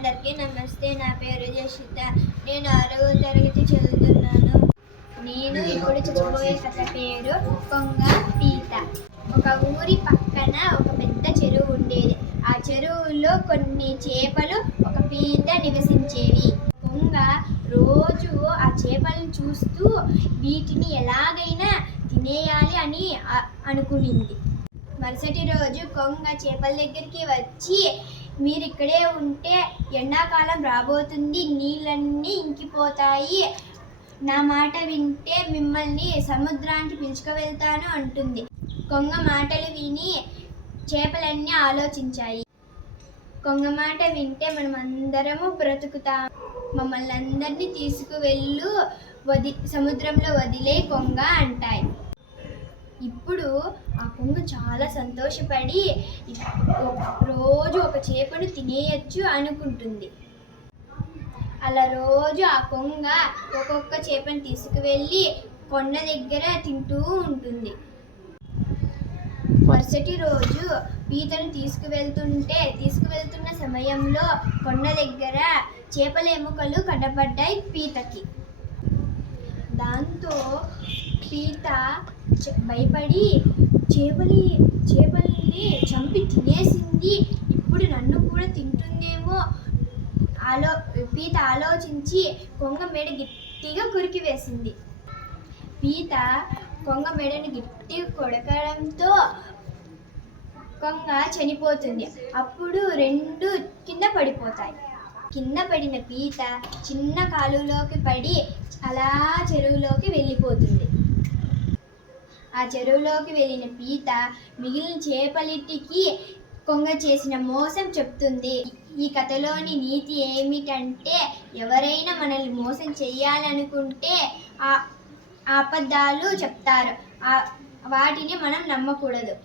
అందరికీ నమస్తే. నా పేరు జషిత. నేను 6వ తరగతి చదువుతున్నాను. నేను ఇప్పుడు చెప్పబోయే కథ పేరు కొంగ పీత. ఒక ఊరి పక్కన ఒక పెద్ద చెరువు ఉండేది. ఆ చెరువులో కొన్ని చేపలు, ఒక పీత నివసించేవి. కొంగ రోజు ఆ చేపలను చూస్తూ వీటిని ఎలాగైనా తినేయాలి అని అనుకునింది. మరుసటి రోజు కొంగ చేపల దగ్గరికి వచ్చి, మీరు ఇక్కడే ఉంటే ఎండాకాలం రాబోతుంది, నీళ్ళన్నీ ఇంకిపోతాయి, నా మాట వింటే మిమ్మల్ని సముద్రానికి పిలుచుకువెళ్తాను అంటుంది. కొంగ మాటలు విని చేపలన్నీ ఆలోచించాయి. కొంగ మాట వింటే మనం అందరము బ్రతుకుతాం, మమ్మల్ని అందరినీ తీసుకువెళ్ళు, సముద్రంలో వదిలే కొంగ అంటాయి. ఇప్పుడు ఆ కొంగ చాలా సంతోషపడి రోజు ఒక చేపను తినేయచ్చు అనుకుంటుంది. అలా రోజు ఆ కొంగ ఒక్కొక్క చేపను తీసుకువెళ్ళి కొండ దగ్గర తింటూ ఉంటుంది. మరుసటి రోజు పీతను తీసుకువెళ్తున్న సమయంలో కొండ దగ్గర చేపల ఎముకలు కనబడ్డాయి పీతకి. దాంతో పీత భయపడి చేపల్ని చంపి తినేసింది, ఇప్పుడు నన్ను కూడా తింటుందేమో పీత ఆలోచించి కొంగ మెడ గట్టిగా కొరికి వేసింది. పీత కొంగ మెడను గట్టిగా కొడకడంతో కొంగ చనిపోతుంది. అప్పుడు రెండు కింద పడిపోతాయి. కింద పడిన పీత చిన్న కాలువలోకి పడి అలా చెరువులోకి వెళ్ళిపోతుంది. ఆ చెరువులోకి వెళ్ళిన పీత మిగిలిన చేపలిటికి కొంగ చేసిన మోసం చెప్తుంది. ఈ కథలోని నీతి ఏమిటంటే, ఎవరైనా మనల్ని మోసం చేయాలనుకుంటే అబద్ధాలు చెప్తారు, వాటిని మనం నమ్మకూడదు.